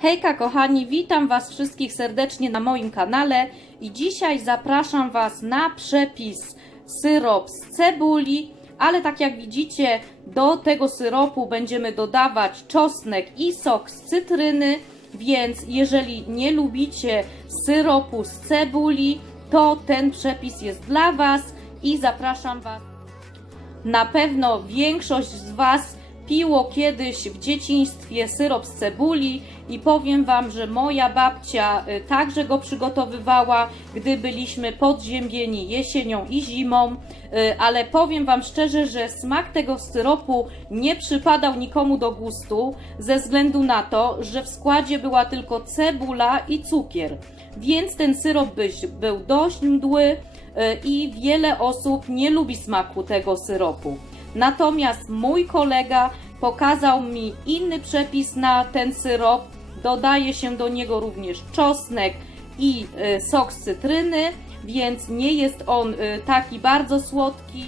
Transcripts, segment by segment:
Hejka kochani, witam Was wszystkich serdecznie na moim kanale i dzisiaj zapraszam Was na przepis syrop z cebuli, ale tak jak widzicie do tego syropu będziemy dodawać czosnek i sok z cytryny, więc jeżeli nie lubicie syropu z cebuli, to ten przepis jest dla Was i zapraszam Was. Na pewno większość z Was piło kiedyś w dzieciństwie syrop z cebuli i powiem Wam, że moja babcia y, także go przygotowywała, gdy byliśmy podziębieni jesienią i zimą, Y, ale powiem Wam szczerze, że smak tego syropu nie przypadał nikomu do gustu ze względu na to, że w składzie była tylko cebula i cukier, więc ten syrop był dość mdły, y, i wiele osób nie lubi smaku tego syropu. Natomiast mój kolega pokazał mi inny przepis na ten syrop. Dodaje się do niego również czosnek i y, sok z cytryny, więc nie jest on y, taki bardzo słodki.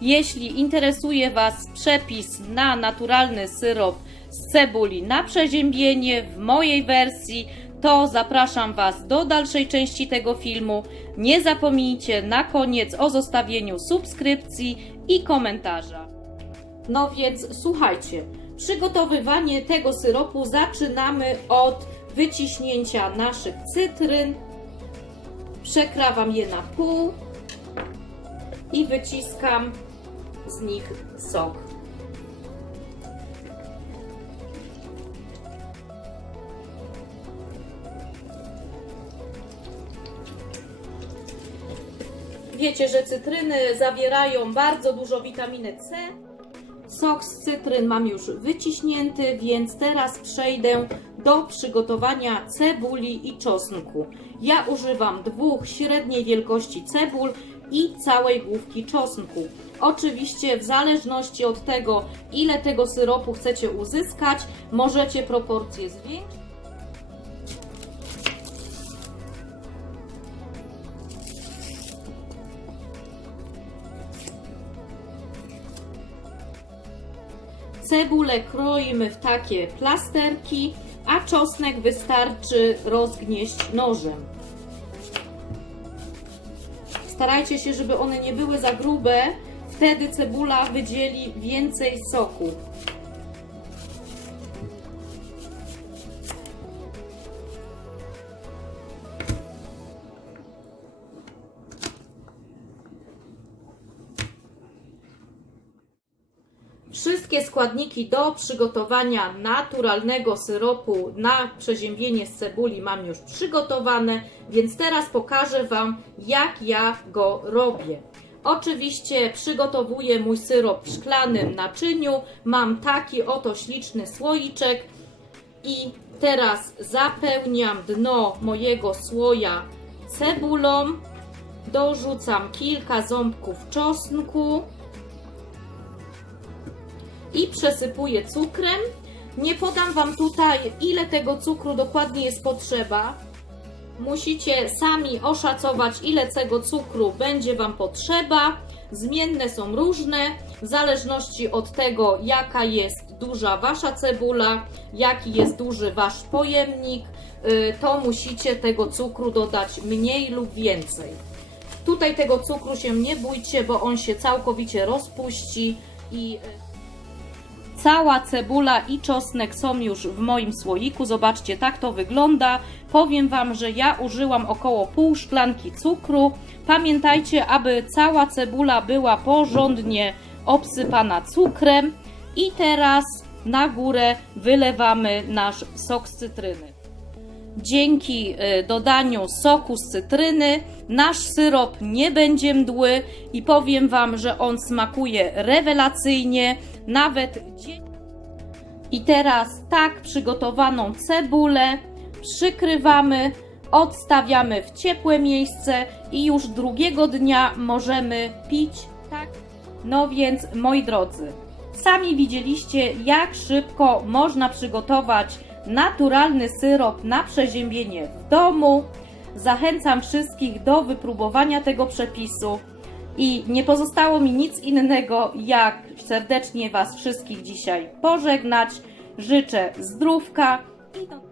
Jeśli interesuje Was przepis na naturalny syrop z cebuli na przeziębienie w mojej wersji, to zapraszam Was do dalszej części tego filmu. Nie zapomnijcie na koniec o zostawieniu subskrypcji i komentarza. No więc słuchajcie, przygotowywanie tego syropu zaczynamy od wyciśnięcia naszych cytryn. Przekrawam je na pół i wyciskam z nich sok. Wiecie, że cytryny zawierają bardzo dużo witaminy C. Sok z cytryn mam już wyciśnięty, więc teraz przejdę do przygotowania cebuli i czosnku. Ja używam dwóch średniej wielkości cebul i całej główki czosnku. Oczywiście w zależności od tego, ile tego syropu chcecie uzyskać, możecie proporcje zwiększyć. Cebulę kroimy w takie plasterki, a czosnek wystarczy rozgnieść nożem. Starajcie się, żeby one nie były za grube, wtedy cebula wydzieli więcej soku. Wszystkie składniki do przygotowania naturalnego syropu na przeziębienie z cebuli mam już przygotowane, więc teraz pokażę Wam, jak ja go robię. Oczywiście przygotowuję mój syrop w szklanym naczyniu. Mam taki oto śliczny słoiczek i teraz zapełniam dno mojego słoja cebulą. Dorzucam kilka ząbków czosnku i przesypuję cukrem. Nie podam Wam tutaj, ile tego cukru dokładnie jest potrzeba. Musicie sami oszacować, ile tego cukru będzie Wam potrzeba. Zmienne są różne, w zależności od tego, jaka jest duża Wasza cebula, jaki jest duży Wasz pojemnik, y, to musicie tego cukru dodać mniej lub więcej. Tutaj tego cukru się nie bójcie, bo on się całkowicie rozpuści i y, Cała cebula i czosnek są już w moim słoiku. Zobaczcie, tak to wygląda. Powiem Wam, że ja użyłam około pół szklanki cukru. Pamiętajcie, aby cała cebula była porządnie obsypana cukrem. I teraz na górę wylewamy nasz sok z cytryny. Dzięki y, dodaniu soku z cytryny nasz syrop nie będzie mdły i powiem Wam, że on smakuje rewelacyjnie, nawet I teraz tak przygotowaną cebulę przykrywamy, odstawiamy w ciepłe miejsce i już drugiego dnia możemy pić. Tak? No więc moi drodzy, Sami widzieliście, jak szybko można przygotować naturalny syrop na przeziębienie w domu. Zachęcam wszystkich do wypróbowania tego przepisu i nie pozostało mi nic innego, jak serdecznie Was wszystkich dzisiaj pożegnać. Życzę zdrówka i do